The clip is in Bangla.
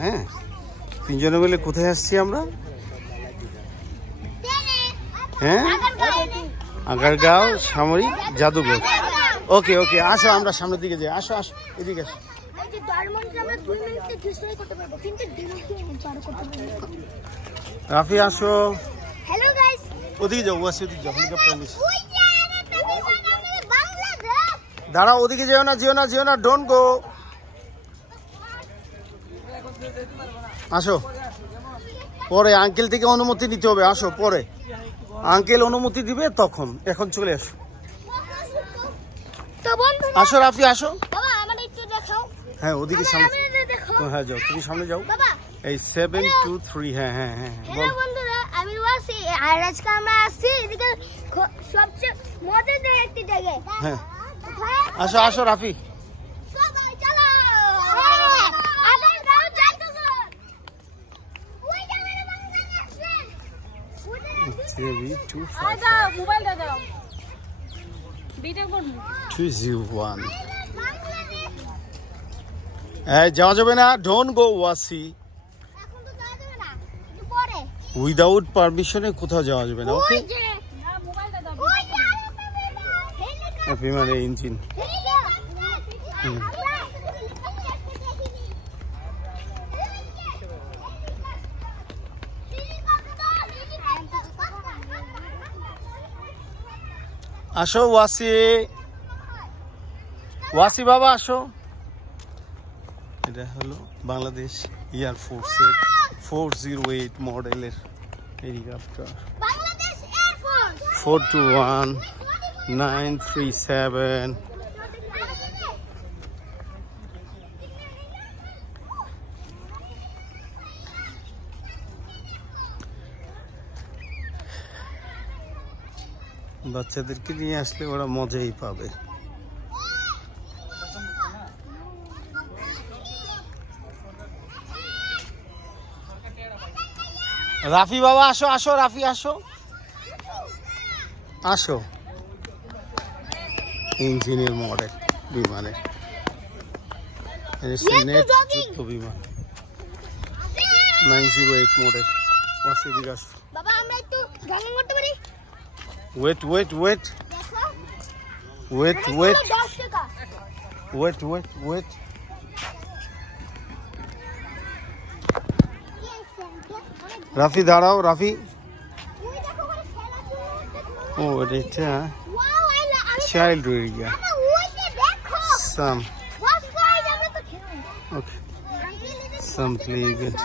হ্যাঁ, তিনজনে মিলে কোথায় আসছি আমরা? হ্যাঁ, আগারগাঁও সামরিক জাদুঘর। ওকে ওকে, আসো আমরা সামনের দিকে যাই। আসো আসো, এদিকে আসো। রাফি আসো, ওদিকে যাও, ওদিকে যাও। দাঁড়াও, ওদিকে যেও না, যেও না, যেও না, ডোন্ট গো। আসো, পরে আঙ্কেল থেকে অনুমতি নিতে হবে। আসো পরে, আঙ্কেল অনুমতি দিবে তখন, এখন চলে আসো। আসো রাফি আসো। হ্যাঁ ওদিকে সামনে, হ্যাঁ যাও, তুমি সামনে যাও। এই 723। হ্যাঁ হ্যাঁ হ্যাঁ, বন্ধুরা আমি ওয়াসি, আর আজকে আমরা আসছি এদিকে সবচেয়ে মজাদার একটি জায়গায়। হ্যাঁ আসো আসো রাফি। যাওয়া যাবে না, ডোন্ট গো ওয়াসি। উইদাউট পারমিশনে কোথাও যাওয়া যাবে না। ওকে, বিমানের ইঞ্জিন। আসো ওয়াসি, ওয়াসি বাবা আসো। এটা হলো বাংলাদেশ এয়ারফোর্সের 408 মডেলের হেলিকপ্টার। 421937। বাচ্চাদেরকে নিয়ে আসলে ওরা মজাই পাবে। রাফি বাবা আসো আসো, রাফি আসো আসো। ইঞ্জিনের মডেল বিমানের, যুদ্ধ বিমান 908 মডেল। এদিকে আসো। Wait wait wait wait wait wait wait wait. Rafi দাঁড়াও, রাফি। ও এটা child area. Some play event.